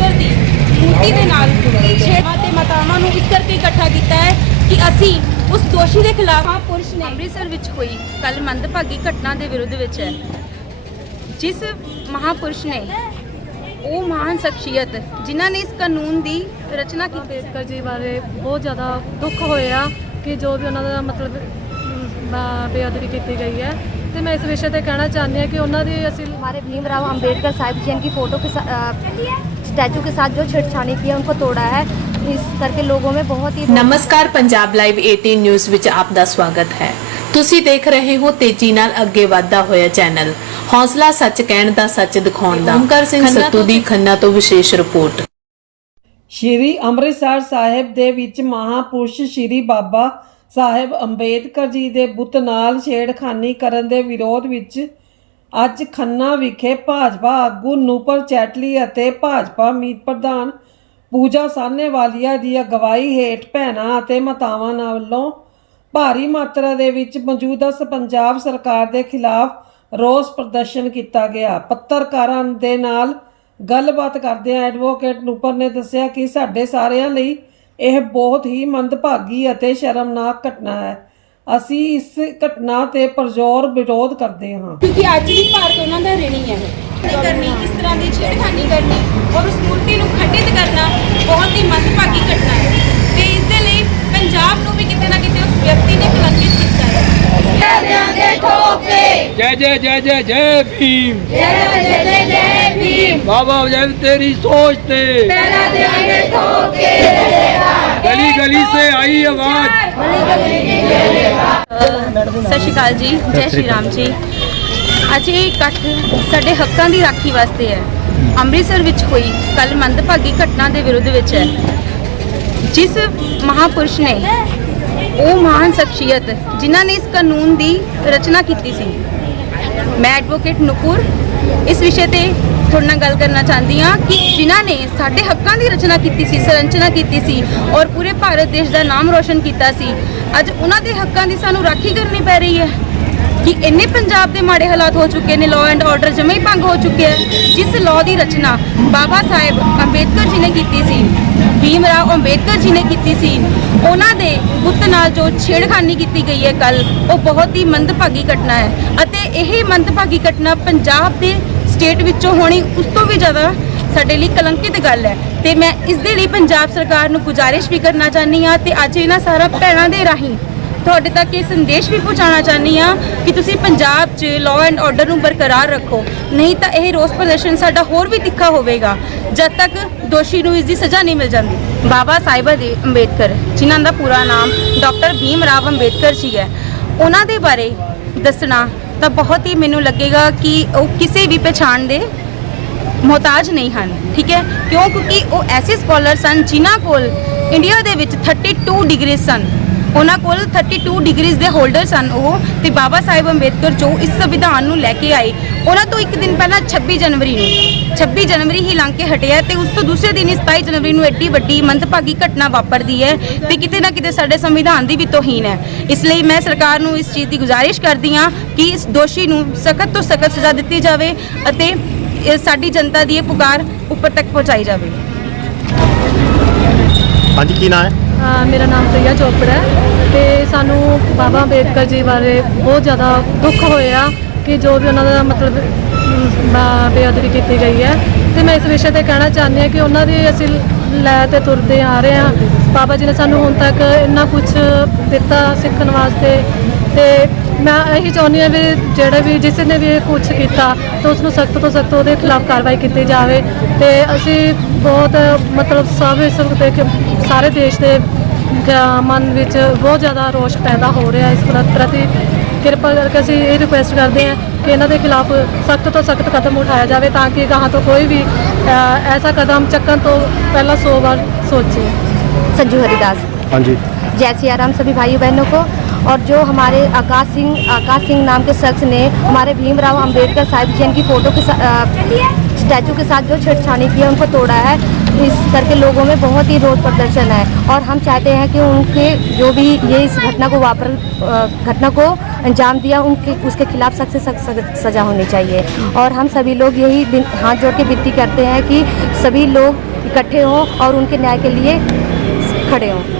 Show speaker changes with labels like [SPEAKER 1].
[SPEAKER 1] ਅੰਬੇਦਕਰ ਦੀ ਮੂਰਤੀ ਦੇ ਨਾਲ ਛੇੜਾਂ ਤੇ ਮਾਤਾਵਾਂ ਨੂੰ ਇਸ ਕਰਕੇ ਇਕੱਠਾ ਕੀਤਾ ਹੈ ਕਿ ਅਸੀਂ ਉਸ ਦੋਸ਼ੀ ਦੇ ਖਿਲਾਫ ਮਹਾਂਪੁਰਸ਼ ਨੇ ਅੰਮ੍ਰਿਤਸਰ ਵਿੱਚ ਹੋਈ ਕੱਲ ਮੰਦਭਾਗੀ ਘਟਨਾ ਦੇ ਵਿਰੁੱਧ ਵਿੱਚ ਹੈ। ਜਿਸ ਮਹਾਂਪੁਰਸ਼ ਨੇ ਉਹ ਮਹਾਨ ਸ਼ਖਸੀਅਤ ਜਿਨ੍ਹਾਂ ਨੇ ਇਸ ਕਾਨੂੰਨ ਦੀ ਰਚਨਾ ਕੀਤੀ।
[SPEAKER 2] ਅੰਬੇਦਕਰ ਜੀ ਬਾਰੇ ਬਹੁਤ ਜ਼ਿਆਦਾ ਦੁੱਖ ਹੋਇਆ ਕਿ ਜੋ ਵੀ ਉਹਨਾਂ ਦਾ ਮਤਲਬ ਬੇਅਦਬੀ ਕੀਤੀ ਗਈ ਹੈ ਤੇ ਮੈਂ ਇਸ ਵਿਸ਼ੇ ਤੇ ਕਹਿਣਾ ਚਾਹੁੰਦੀ ਹਾਂ ਕਿ ਉਹਨਾਂ ਦੀ ਅਸੀਂ
[SPEAKER 3] हमारे भीमराव अंबेडकर साहिब जी की फोटो के स्टैचू के साथ जो छेड़छाड़ी की है उनको तोड़ा है इस करके लोगों में बहुत ही
[SPEAKER 4] ਨਮਸਕਾਰ ਪੰਜਾਬ ਲਾਈਵ 18 ਨਿਊਜ਼ ਵਿੱਚ ਆਪ ਦਾ ਸਵਾਗਤ ਹੈ ਤੁਸੀਂ ਦੇਖ ਰਹੇ ਹੋ ਤੇਜ਼ੀ ਨਾਲ ਅੱਗੇ ਵਧਦਾ ਹੋਇਆ ਚੈਨਲ ਹੌਸਲਾ ਸੱਚ ਕਹਿਣ ਦਾ ਸੱਚ ਦਿਖਾਉਣ ਦਾ ਓਮਕਾਰ ਸਿੰਘ ਸੱਤੂ ਦੀ ਖੰਨਾ ਤੋਂ ਵਿਸ਼ੇਸ਼ ਰਿਪੋਰਟ
[SPEAKER 5] ਸ਼੍ਰੀ ਅੰਮ੍ਰਿਤਸਰ ਸਾਹਿਬ ਦੇ ਵਿੱਚ ਮਹਾਪੁਰਸ਼ ਸ਼੍ਰੀ ਬਾਬਾ ਸਾਹਿਬ ਅੰਬੇਦਕਰ ਜੀ ਦੇ ਬੁੱਤ ਨਾਲ ਛੇੜਖਾਨੀ ਕਰਨ ਦੇ ਵਿਰੋਧ ਵਿੱਚ ਅੱਜ ਖੰਨਾ ਵਿਖੇ ਭਾਜਪਾ ਆਗੂ ਨੂਪਰ ਚੈਟਲੀ ਅਤੇ ਭਾਜਪਾ ਮੀਤ ਪ੍ਰਧਾਨ ਪੂਜਾ ਸਾਹਨੇਵਾਲੀਆ ਦੀ ਅਗਵਾਈ ਹੇਠ ਭੈਣਾਂ ਅਤੇ ਮਾਤਾਵਾਂ ਨਾਲ ਵੱਲੋਂ ਭਾਰੀ ਮਾਤਰਾ ਦੇ ਵਿੱਚ ਮੌਜੂਦਾ ਪੰਜਾਬ ਸਰਕਾਰ ਦੇ ਖਿਲਾਫ ਰੋਸ ਪ੍ਰਦਰਸ਼ਨ ਕੀਤਾ ਗਿਆ। ਪੱਤਰਕਾਰਾਂ ਦੇ ਨਾਲ ਗੱਲਬਾਤ ਕਰਦਿਆਂ ਐਡਵੋਕੇਟ ਨੂਪਰ ਨੇ ਦੱਸਿਆ ਕਿ ਸਾਡੇ ਸਾਰਿਆਂ ਲਈ ਇਹ ਬਹੁਤ ਹੀ ਮੰਦਭਾਗੀ ਅਤੇ ਸ਼ਰਮਨਾਕ ਘਟਨਾ ਹੈ। ਅਸੀਂ ਇਸ ਘਟਨਾ ਤੇ ਪਰਜੋਰ ਵਿਰੋਧ ਕਰਦੇ ਹਾਂ।
[SPEAKER 1] ਕਿਉਂਕਿ ਅੱਜ ਵੀ ਭਾਰਤ ਉਹਨਾਂ ਦਾ ਰਿਣੀ ਹੈ। ਕਰਨੀ ਇਸ ਤਰ੍ਹਾਂ ਦੀ ਛੇੜਖਾਨੀ ਕਰਨੀ ਔਰ ਉਸ ਮੂਰਤੀ ਨੂੰ ਖੰਡਿਤ ਕਰਨਾ ਬਹੁਤ ਹੀ ਮੰਦਭਾਗੀ ਘਟਨਾ ਹੈ ਤੇ ਇਸ ਦੇ ਲਈ ਪੰਜਾਬ ਨੂੰ ਵੀ ਕਿਤੇ ਨਾ ਕਿਤੇ ਉਸ ਵਿਅਕਤੀ ਨੇ ਕਲੰਕਿਤ ਕੀਤਾ ਹੈ
[SPEAKER 6] जय जय जय जय जय भीम जय जय जय जय भीम बाबा जय तेरी सोच ते गली गली से आई आवाज
[SPEAKER 1] ਸਤਿ ਸ਼੍ਰੀ ਅਕਾਲ ਜੀ ਜੈ ਸ਼੍ਰੀ ਰਾਮ ਜੀ ਅੱਜ ਇਹ ਇਕੱਠ ਸਾਡੇ ਹੱਕਾਂ ਦੀ ਰਾਖੀ ਵਾਸਤੇ ਹੈ ਅੰਮ੍ਰਿਤਸਰ ਵਿੱਚ ਹੋਈ ਕੱਲ ਮੰਦਭਾਗੀ ਘਟਨਾ ਦੇ ਵਿਰੁੱਧ ਵਿੱਚ ਹੈ ਜਿਸ ਮਹਾਪੁਰਸ਼ ਨੇ ਉਹ ਮਹਾਨ ਸ਼ਖਸੀਅਤ ਜਿਨ੍ਹਾਂ ਨੇ ਇਸ ਕਾਨੂੰਨ ਦੀ ਰਚਨਾ ਕੀਤੀ ਸੀ ਮੈਂ ਐਡਵੋਕੇਟ ਨੁਪੁਰ ਇਸ ਵਿਸ਼ੇ ਤੇ ਤੁਹਾਡੇ ਨਾਲ ਗੱਲ ਕਰਨਾ ਚਾਹੁੰਦੀ ਹਾਂ ਕਿ ਜਿਨ੍ਹਾਂ ਨੇ ਸਾਡੇ ਹੱਕਾਂ ਦੀ ਰਚਨਾ ਕੀਤੀ ਸੀ, ਸੰਰਚਨਾ ਕੀਤੀ ਸੀ ਔਰ ਪੂਰੇ ਭਾਰਤ ਦੇਸ਼ ਦਾ ਨਾਮ ਰੋਸ਼ਨ ਕੀਤਾ ਸੀ, ਅੱਜ ਉਹਨਾਂ ਦੇ ਹੱਕਾਂ ਦੀ ਸਾਨੂੰ ਰਾਖੀ ਕਰਨੀ ਪੈ ਰਹੀ ਹੈ ਕਿ ਇੰਨੇ ਪੰਜਾਬ ਦੇ ਮਾੜੇ ਹਾਲਾਤ ਹੋ ਚੁੱਕੇ ਨੇ ਲਾਅ ਐਂਡ ਆਰਡਰ ਜਮੇ ਹੀ ਭੰਗ ਹੋ ਚੁੱਕਿਆ ਹੈ, ਜਿਸ ਲਾਅ ਦੀ ਰਚਨਾ ਬਾਬਾ ਸਾਹਿਬ ਅੰਬੇਦਕਰ ਜੀ ਨੇ ਕੀਤੀ ਸੀ। ਭੀਮ ਰਾਓ ਅੰਬੇਦਕਰ ਜੀ ਨੇ ਕੀਤੀ ਸੀ। ਉਹਨਾਂ ਦੇ ਬੁੱਤ ਨਾਲ ਜੋ ਛੇੜਖਾਨੀ ਕੀਤੀ ਗਈ ਹੈ ਕੱਲ ਉਹ ਬਹੁਤ ਹੀ ਮੰਦਭਾਗੀ ਘਟਨਾ ਹੈ ਅਤੇ ਇਹ ਮੰਦਭਾਗੀ ਘਟਨਾ ਪੰਜਾਬ ਦੇ ਸਟੇਟ ਵਿੱਚੋਂ ਹੋਣੀ ਉਸ ਤੋਂ ਵੀ ਜ਼ਿਆਦਾ ਸਾਡੇ ਲਈ ਕਲੰਕਿਤ ਗੱਲ ਹੈ। ਤੇ ਮੈਂ ਇਸ ਦੇ ਲਈ ਪੰਜਾਬ ਸਰਕਾਰ ਨੂੰ ਗੁਜ਼ਾਰਿਸ਼ ਵੀ ਕਰਨਾ ਚਾਹੁੰਦੀ ਹਾਂ ਤੇ ਅੱਜ ਇਹਨਾਂ ਸਾਰਾ ਭੈਣਾਂ ਦੇ ਰਾਹੀਂ ਤੁਹਾਡੇ ਤੱਕ ਇਹ ਸੰਦੇਸ਼ ਵੀ ਪਹੁੰਚਾਉਣਾ ਚਾਹੁੰਦੀ ਹਾਂ ਕਿ ਤੁਸੀਂ ਪੰਜਾਬ 'ਚ ਲਾਅ ਐਂਡ ਆਰਡਰ ਨੂੰ ਬਰਕਰਾਰ ਰੱਖੋ। ਨਹੀਂ ਤਾਂ ਇਹ ਰੋਸ ਪ੍ਰਦਰਸ਼ਨ ਸਾਡਾ ਹੋਰ ਵੀ ਤਿੱਖਾ ਹੋਵੇਗਾ, ਜਦ ਤੱਕ ਦੋਸ਼ੀ ਨੂੰ ਇਸ ਦੀ ਸਜ਼ਾ ਨਹੀਂ ਮਿਲ ਜਾਂਦੀ। ਬਾਬਾ ਸਾਹਿਬ ਦੇ ਅੰਬੇਦਕਰ ਜਿਨ੍ਹਾਂ ਦਾ ਪੂਰਾ ਨਾਮ ਡਾਕਟਰ ਭੀਮ ਰਾਵ ਅੰਬੇਦਕਰ ਜੀ ਹੈ, ਉਹਨਾਂ ਦੇ ਬਾਰੇ ਦੱਸਣਾ ਤਾਂ ਬਹੁਤ ਹੀ ਮੈਨੂੰ ਲੱਗੇਗਾ ਕਿ ਉਹ ਕਿਸੇ ਵੀ ਪਛਾਣ ਦੇ ਮੁਹਤਾਜ ਨਹੀਂ ਹਨ, ਠੀਕ ਹੈ? ਕਿਉਂ ਕਿਉਂਕਿ ਉਹ ਐਸੇ ਸਕਾਲਰ ਸਨ ਜਿਨ੍ਹਾਂ ਕੋਲ ਇੰਡੀਆ ਦੇ ਵਿੱਚ 32 ਡਿਗਰੀ ਸਨ। ਉਹਨਾਂ ਕੋਲ 32 ਡਿਗਰੀਜ਼ ਦੇ ਹੋਲਡਰ ਸਨ ਉਹ, ਤੇ ਬਾਬਾ ਸਾਹਿਬ ਅੰਬੇਦਕਰ ਜੋ ਇਸ ਸੰਵਿਧਾਨ ਨੂੰ ਲੈ ਕੇ ਆਏ, ਉਹਨਾਂ ਤੋਂ ਇੱਕ ਦਿਨ ਪਹਿਲਾਂ 26 ਜਨਵਰੀ ਨੂੰ 26 ਜਨਵਰੀ ਹੀ ਲੰਘ ਕੇ ਹਟਿਆ ਤੇ ਉਸ ਤੋਂ ਦੂਸਰੇ ਦਿਨ ਹੀ 27 ਜਨਵਰੀ ਨੂੰ ਐਡੀ ਵੱਡੀ ਮੰਦਭਾਗੀ ਘਟਨਾ ਵਾਪਰਦੀ ਹੈ ਤੇ ਕਿਤੇ ਨਾ ਕਿਤੇ ਸਾਡੇ ਸੰਵਿਧਾਨ ਦੀ ਵੀ ਤੋਹੀਨ ਹੈ। ਇਸ ਲਈ ਮੈਂ ਸਰਕਾਰ ਨੂੰ ਇਸ ਚੀਜ਼ ਦੀ ਗੁਜ਼ਾਰਿਸ਼ ਕਰਦੀ ਹਾਂ ਕਿ ਇਸ ਦੋਸ਼ੀ ਨੂੰ ਸਖਤ ਤੋਂ ਸਖਤ ਸਜ਼ਾ ਦਿੱਤੀ ਜਾਵੇ ਅਤੇ ਸਾਡੀ ਜਨਤਾ ਦੀ ਇਹ ਪੁਕਾਰ ਉੱਪਰ ਤੱਕ ਪਹੁੰਚਾਈ ਜਾਵੇ।
[SPEAKER 7] ਹਾਂਜੀ, ਕੀ ਨਾਂ ਹੈ?
[SPEAKER 2] ਮੇਰਾ ਨਾਮ ਪ੍ਰਿਆ ਚੋਪੜਾ ਹੈ ਤੇ ਸਾਨੂੰ ਬਾਬਾ ਅੰਬੇਦਕਰ ਜੀ ਬਾਰੇ ਬਹੁਤ ਜ਼ਿਆਦਾ ਦੁੱਖ ਹੋਇਆ ਕਿ ਜੋ ਵੀ ਉਹਨਾਂ ਦਾ ਮਤਲਬ ਬੇਅਦਬੀ ਕੀਤੀ ਗਈ ਹੈ। ਤੇ ਮੈਂ ਇਸ ਵਿਸ਼ੇ ਤੇ ਕਹਿਣਾ ਚਾਹੁੰਦੀ ਹਾਂ ਕਿ ਉਹਨਾਂ ਦੀ ਅਸੀਂ ਲੈ ਤੇ ਤੁਰਦੇ ਆ ਰਹੇ ਹਾਂ। ਬਾਬਾ ਜੀ ਨੇ ਸਾਨੂੰ ਹੁਣ ਤੱਕ ਇੰਨਾ ਕੁਝ ਦਿੱਤਾ ਸਿੱਖਣ ਵਾਸਤੇ ਤੇ ਮੈਂ ਇਹੀ ਚਾਹੁੰਦੀ ਹਾਂ ਵੀ ਜਿਹੜੇ ਵੀ ਜਿਸ ਨੇ ਵੀ ਇਹ ਕੁਝ ਕੀਤਾ ਤਾਂ ਉਸ ਨੂੰ ਸਖਤ ਤੋਂ ਸਖਤ ਉਹਦੇ ਖਿਲਾਫ ਕਾਰਵਾਈ ਕੀਤੀ ਜਾਵੇ ਤੇ ਅਸੀਂ ਬਹੁਤ ਮਤਲਬ ਸਭ ਇਸ ਦੇ ਕਿ ਸਾਰੇ ਦੇਸ਼ ਦੇ ਗ- ਮਨ ਵਿੱਚ ਬਹੁਤ ਜ਼ਿਆਦਾ ਰੋਸ਼ ਪੈਦਾ ਹੋ ਰਿਹਾ ਇਸ ਪ੍ਰ- ਪ੍ਰਤੀ ਕਿਰਪਾ ਕਰਕੇ ਅਸੀਂ ਇਹ ਰਿਕੁਐਸਟ ਕਰਦੇ ਹਾਂ ਕਿ ਇਹਨਾਂ ਦੇ ਖਿਲਾਫ ਸਖਤ ਤੋਂ ਸਖਤ ਕਦਮ ਉਠਾਇਆ ਜਾਵੇ ਤਾਂ ਕਿ ਗਾਹਾਂ ਤੋਂ ਕੋਈ ਵੀ ਅ, ਐਸਾ ਕਦਮ ਚੱਕਣ ਤੋਂ ਪਹਿਲਾਂ 100 ਵਾਰ ਸੋਚੇ
[SPEAKER 3] संजू हरिदास
[SPEAKER 7] ਹਾਂਜੀ
[SPEAKER 3] जय सिया राम सभी भाई बहनों को और जो हमारे आकाश सिंह आकाश सिंह नाम के शख्स ने हमारे भीमराव अंबेडकर साहिब जी की फ़ोटो के स्टैचू के साथ जो छेड़छाड़ी की है, उनको तोड़ा है। इस करके लोगों में बहुत ही रोष प्रदर्शन है। और हम चाहते हैं कि उनके जो भी ये इस घटना को वापर घटना को अंजाम दिया, उनके, उसके खिलाफ सख्त से सख्त सजा होनी चाहिए। और हम सभी लोग यही हाथ जोड़ के विनती करते हैं कि सभी लोग इकट्ठे हों और उनके न्याय के लिए खड़े हों।